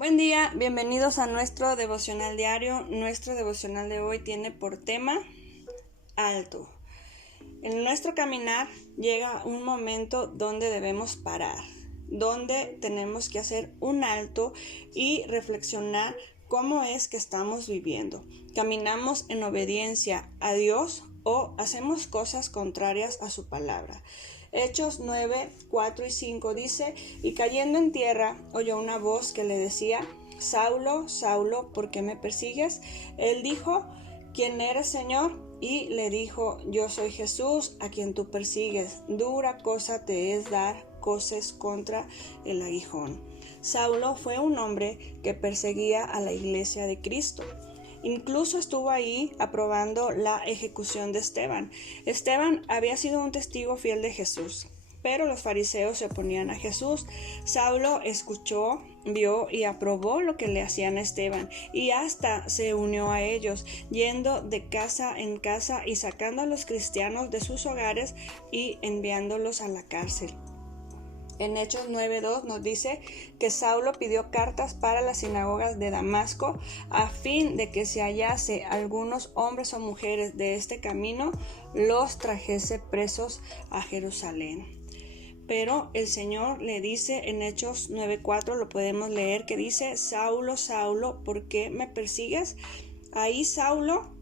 Buen día, bienvenidos a nuestro devocional diario. Nuestro devocional de hoy tiene por tema alto. En nuestro caminar llega un momento donde debemos parar, donde tenemos que hacer un alto y reflexionar cómo es que estamos viviendo. ¿Caminamos en obediencia a Dios o hacemos cosas contrarias a su palabra? Hechos 9, 4 y 5 dice: y cayendo en tierra oyó una voz que le decía: Saulo, Saulo, ¿por qué me persigues? Él dijo: ¿quién eres, Señor? Y le dijo: yo soy Jesús, a quien tú persigues. Dura cosa te es dar coces contra el aguijón. Saulo fue un hombre que perseguía a la iglesia de Cristo. Incluso estuvo ahí aprobando la ejecución de Esteban. Esteban había sido un testigo fiel de Jesús, pero los fariseos se oponían a Jesús. Saulo escuchó, vio y aprobó lo que le hacían a Esteban, y hasta se unió a ellos, yendo de casa en casa y sacando a los cristianos de sus hogares y enviándolos a la cárcel. En Hechos 9:2 nos dice que Saulo pidió cartas para las sinagogas de Damasco a fin de que si hallase algunos hombres o mujeres de este camino, los trajese presos a Jerusalén. Pero el Señor le dice en Hechos 9:4, lo podemos leer, que dice: Saulo, Saulo, ¿por qué me persigues? Ahí Saulo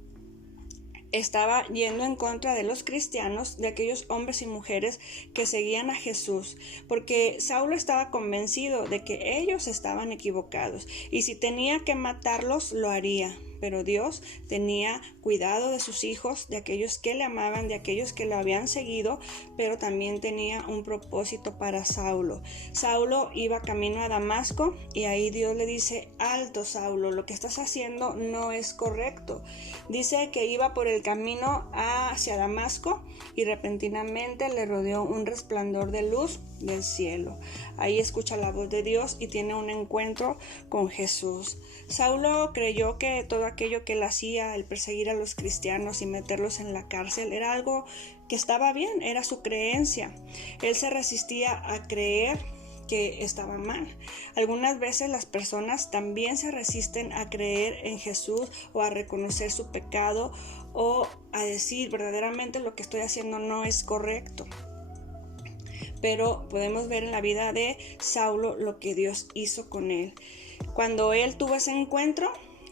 estaba yendo en contra de los cristianos, de aquellos hombres y mujeres que seguían a Jesús, porque Saulo estaba convencido de que ellos estaban equivocados y si tenía que matarlos lo haría. Pero Dios tenía cuidado de sus hijos, de aquellos que le amaban, de aquellos que lo habían seguido, pero también tenía un propósito para Saulo. Saulo iba camino a Damasco y ahí Dios le dice: alto, Saulo, lo que estás haciendo no es correcto. Dice que iba por el camino hacia Damasco y repentinamente le rodeó un resplandor de luz del cielo. Ahí escucha la voz de Dios y tiene un encuentro con Jesús. Saulo creyó que todo aquello que él hacía, el perseguir a los cristianos y meterlos en la cárcel, era algo que estaba bien, era su creencia. Él se resistía a creer que estaba mal. Algunas veces las personas también se resisten a creer en Jesús o a reconocer su pecado o a decir verdaderamente lo que estoy haciendo no es correcto. Pero podemos ver en la vida de Saulo lo que Dios hizo con él. Cuando él tuvo ese encuentro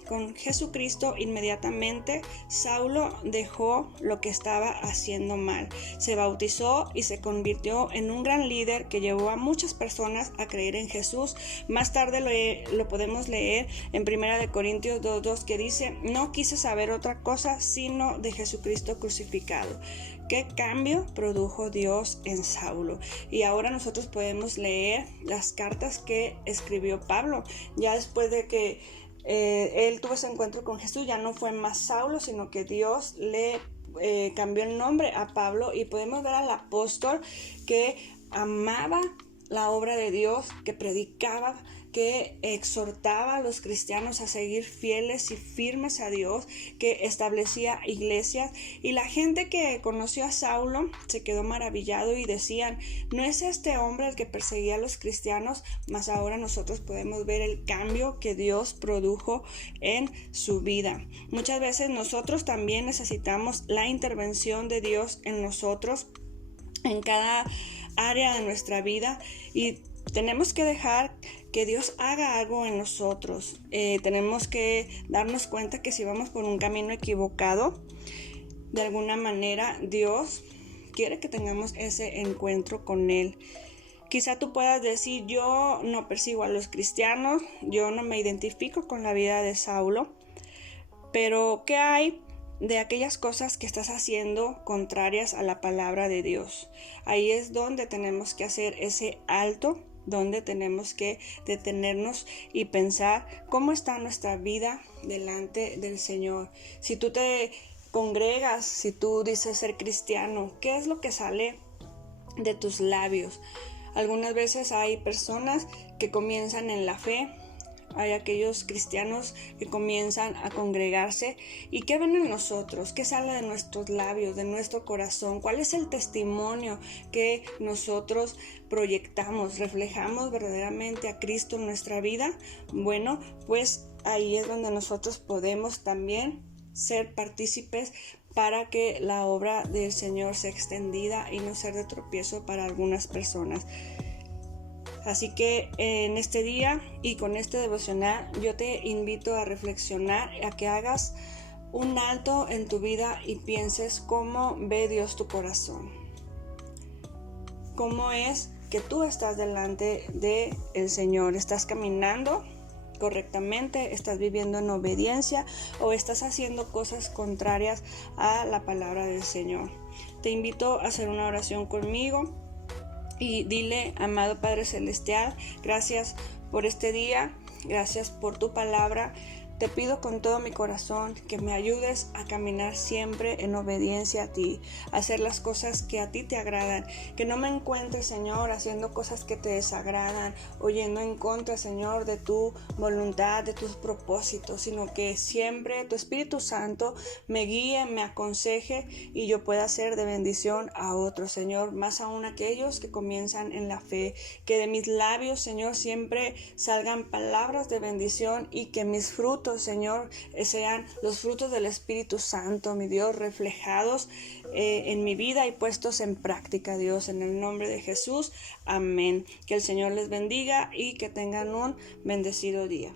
con Jesucristo, inmediatamente Saulo dejó lo que estaba haciendo mal. Se bautizó y se convirtió en un gran líder que llevó a muchas personas a creer en Jesús. Más tarde lo podemos leer en 1 Corintios 2:2, que dice: no quise saber otra cosa sino de Jesucristo crucificado. ¿Qué cambio produjo Dios en Saulo? Y ahora nosotros podemos leer las cartas que escribió Pablo. Ya después de que él tuvo ese encuentro con Jesús, ya no fue más Saulo, sino que Dios le cambió el nombre a Pablo, y podemos ver al apóstol que amaba la obra de Dios, que predicaba, que exhortaba a los cristianos a seguir fieles y firmes a Dios, que establecía iglesias, y la gente que conoció a Saulo se quedó maravillado y decían: ¿no es este hombre el que perseguía a los cristianos? Mas ahora nosotros podemos ver el cambio que Dios produjo en su vida. Muchas veces nosotros también necesitamos la intervención de Dios en nosotros, en cada área de nuestra vida, y tenemos que dejar que Dios haga algo en nosotros. Tenemos que darnos cuenta que si vamos por un camino equivocado, de alguna manera Dios quiere que tengamos ese encuentro con Él. Quizá tú puedas decir: yo no persigo a los cristianos, yo no me identifico con la vida de Saulo, pero ¿qué hay de aquellas cosas que estás haciendo contrarias a la palabra de Dios? Ahí es donde tenemos que hacer ese alto, donde tenemos que detenernos y pensar cómo está nuestra vida delante del Señor. Si tú te congregas, si tú dices ser cristiano, ¿qué es lo que sale de tus labios? Algunas veces hay personas que comienzan en la fe, hay aquellos cristianos que comienzan a congregarse y ¿qué ven en nosotros? ¿Qué sale de nuestros labios, de nuestro corazón? ¿Cuál es el testimonio que nosotros proyectamos, reflejamos verdaderamente a Cristo en nuestra vida? Bueno, pues ahí es donde nosotros podemos también ser partícipes para que la obra del Señor sea extendida y no ser de tropiezo para algunas personas. Así que en este día y con este devocional yo te invito a reflexionar, a que hagas un alto en tu vida y pienses cómo ve Dios tu corazón. Cómo es que tú estás delante del Señor, estás caminando correctamente, estás viviendo en obediencia o estás haciendo cosas contrarias a la palabra del Señor. Te invito a hacer una oración conmigo y dile: amado Padre Celestial, gracias por este día, gracias por tu palabra. Te pido con todo mi corazón que me ayudes a caminar siempre en obediencia a ti, a hacer las cosas que a ti te agradan, que no me encuentres, Señor, haciendo cosas que te desagradan o yendo en contra, Señor, de tu voluntad, de tus propósitos, sino que siempre tu Espíritu Santo me guíe, me aconseje y yo pueda ser de bendición a otros, Señor, más aún aquellos que comienzan en la fe, que de mis labios, Señor, siempre salgan palabras de bendición y que mis frutos, Señor, sean los frutos del Espíritu Santo, mi Dios, reflejados en mi vida y puestos en práctica, Dios, en el nombre de Jesús. Amén. Que el Señor les bendiga y que tengan un bendecido día.